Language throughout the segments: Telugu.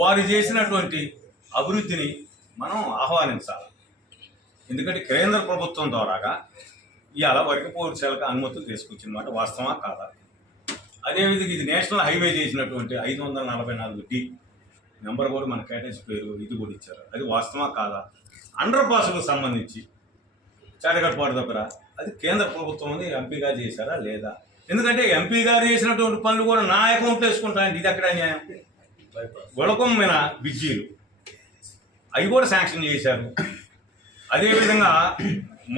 వారు చేసినటువంటి అభివృద్ధిని మనం ఆహ్వానించాలి. ఎందుకంటే కేంద్ర ప్రభుత్వం ద్వారాగా ఇవాళ వరకపోర్చాలకు అనుమతులు తీసుకొచ్చిన మాట వాస్తవా కాదా? అదేవిధంగా ఇది నేషనల్ హైవే చేసినటువంటి 544D నెంబర్ కూడా మన కేటాయించి పేరు ఇది కూడా ఇచ్చారు. అది వాస్తవా కాదా? అండర్ పాస్కు సంబంధించి చాటగడ్పాడు దగ్గర అది కేంద్ర ప్రభుత్వం ఎంపీ గారు చేశారా లేదా? ఎందుకంటే ఎంపీ గారు చేసినటువంటి పనులు కూడా నా అకౌంట్ వేసుకుంటానండి. ఇది ఎక్కడ న్యాయం? గొడకొమ్మిన బిజ్జీలు అవి కూడా శాంక్షన్ చేశారు. అదేవిధంగా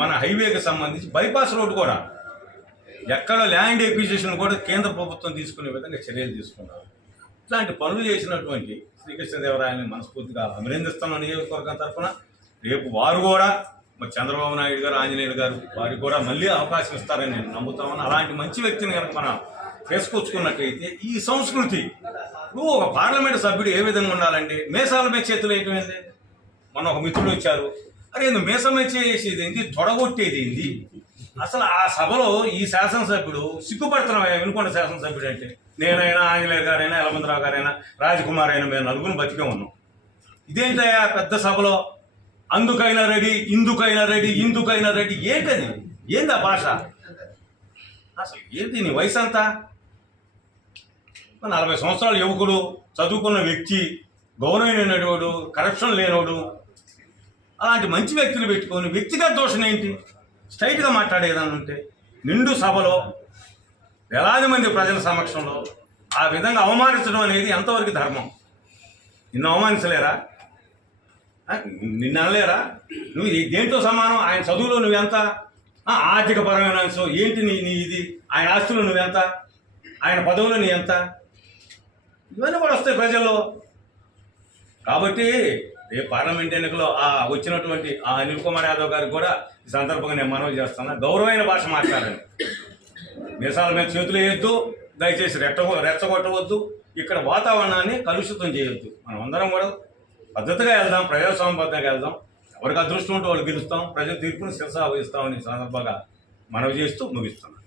మన హైవేకి సంబంధించి బైపాస్ రోడ్డు కూడా ఎక్కడ ల్యాండ్ ఎక్విజిషన్ కూడా కేంద్ర ప్రభుత్వం తీసుకునే విధంగా చర్యలు తీసుకున్నారు. ఇట్లాంటి పనులు చేసినటువంటి శ్రీకృష్ణదేవరాయలని మనస్ఫూర్తిగా అభినందిస్తున్న నియోజకవర్గం తరఫున రేపు వారు కూడా మరి చంద్రబాబు నాయుడు గారు, ఆంజనేయులు గారు వారికి కూడా మళ్ళీ అవకాశం ఇస్తారని నేను నమ్ముతామని. అలాంటి మంచి వ్యక్తిని కనుక మనం చేసుకొచ్చుకున్నట్లయితే ఈ సంస్కృతి ఇప్పుడు ఒక పార్లమెంట్ సభ్యుడు ఏ విధంగా ఉండాలంటే మీసాల మీద చేతులు వేయటమేంది. మొన్న ఒక మిత్రుడు వచ్చారు, అరే మీసం మీద చేసేది ఏంటి, తొడగొట్టేది ఏంటి? అసలు ఆ సభలో ఈ శాసనసభ్యుడు సిగ్గుపడుతున్నాం. వినుకొండ శాసనసభ్యుడు అంటే నేనైనా, ఆంజనేయులు గారైనా, యలమందరావు గారైనా, రాజకుమార్ అయినా మేము నలుగురు బతికే ఉన్నాం. ఇదేంటయ్యా పెద్ద సభలో అందుకైనా రెడీ, ఇందుకైనా రెడీ, ఇందుకైనా రెడీ ఏంటది? ఏంది ఆ భాష? అసలు ఏంటి నీ వయసు అంతా? 40 సంవత్సరాల యువకుడు, చదువుకున్న వ్యక్తి, గౌరవమైనవాడు, కరప్షన్ లేనివాడు, అలాంటి మంచి వ్యక్తులు పెట్టుకొని వ్యక్తిగత దోషం ఏంటి? స్ట్రైట్గా మాట్లాడేదాన్ని ఉంటే నిండు సభలో వేలాది మంది ప్రజల సమక్షంలో ఆ విధంగా అవమానించడం అనేది ఎంతవరకు ధర్మం? నిన్ను అవమానించలేరా? నిన్ను అనలేరా? నువ్వు దేంతో సమానం? ఆయన చదువులో నువ్వెంత? ఆర్థిక పరమైన అంశం ఏంటి నీ ఇది? ఆయన ఆస్తులు నువ్వెంత? ఆయన పదవులు నీ ఎంత? ఇవన్నీ కూడా వస్తాయి ప్రజల్లో. కాబట్టి రేపు పార్లమెంట్ ఎన్నికలో వచ్చినటువంటి అనిల్ కుమార్ యాదవ్ గారికి కూడా ఈ సందర్భంగా నేను మనవి చేస్తాను, గౌరవమైన భాష మాట్లాడండి. మీసాల మీద చేతులు వేయొద్దు, దయచేసి రెచ్చగొట్టవద్దు, ఇక్కడ వాతావరణాన్ని కలుషితం చేయొద్దు. మనం అందరం కూడా పద్ధతిగా వెళ్దాం, ప్రజాస్వామ్యబద్ధంగా వెళ్దాం. ఎవరికి అదృష్టం ఉంటే వాళ్ళు గెలుస్తాం, ప్రజల తీర్పును శిరసా వహిస్తామని సందర్భంగా మనవి చేస్తూ ముగిస్తున్నాం.